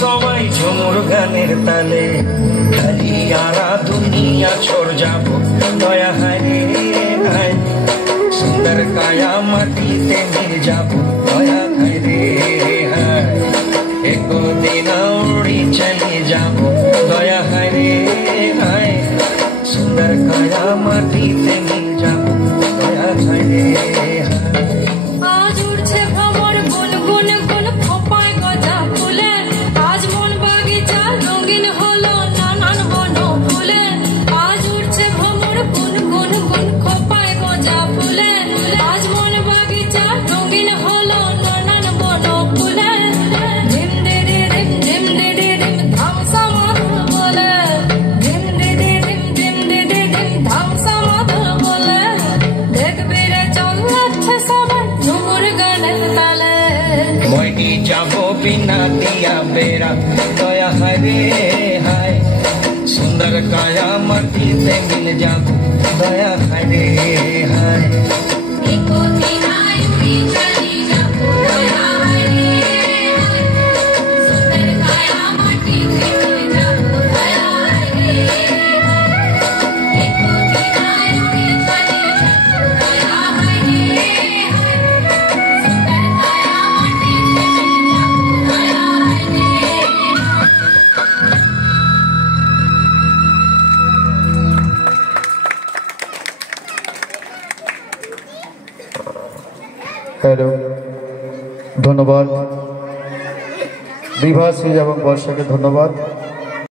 সবাই ঝুমুর গানের তালে হারিয়ারা দুনিয়া ছোড় যাব দয়া হায় রে হায় সুন্দর কায়া মাটিতে মিল যাব দয়া হায় রে হায় একদিন উড়ি চলে যাব দয়া হায় রে হায় সুন্দর কায়া মাটিতে মিল যাব দয়া হায় রে হায়। আজ উড়ছে ভ্রমর গুন গুন গুন খোপায় গজা ফুলে আজ মন বাগিচা রঙিন হলো নানান বন ফুলে আজ উড়ছে ভ্রমর গুন গুন গুন খোপায় গজা ফুলে আজ মন বাগিচা রঙিন হলো নানান বন ফুলে ধিম দে দে ধিম দে দে ধিম ধাম সামাদল বলে ধিম দে দে ধিম দে দে ধিম ধাম সামাদল বলে দেখবে রে চলছে সবাই ঝুমুর গানের তালে মইনি যাব বিনা দিয়া বেড়া দয়া হায় রে হায় সুন্দর কায়া মাটিতে মিল যাব দয়া হায় রে হায়। হ্যালো, ধন্যবাদ বিভাশ্রী এবং বর্ষাকে ধন্যবাদ।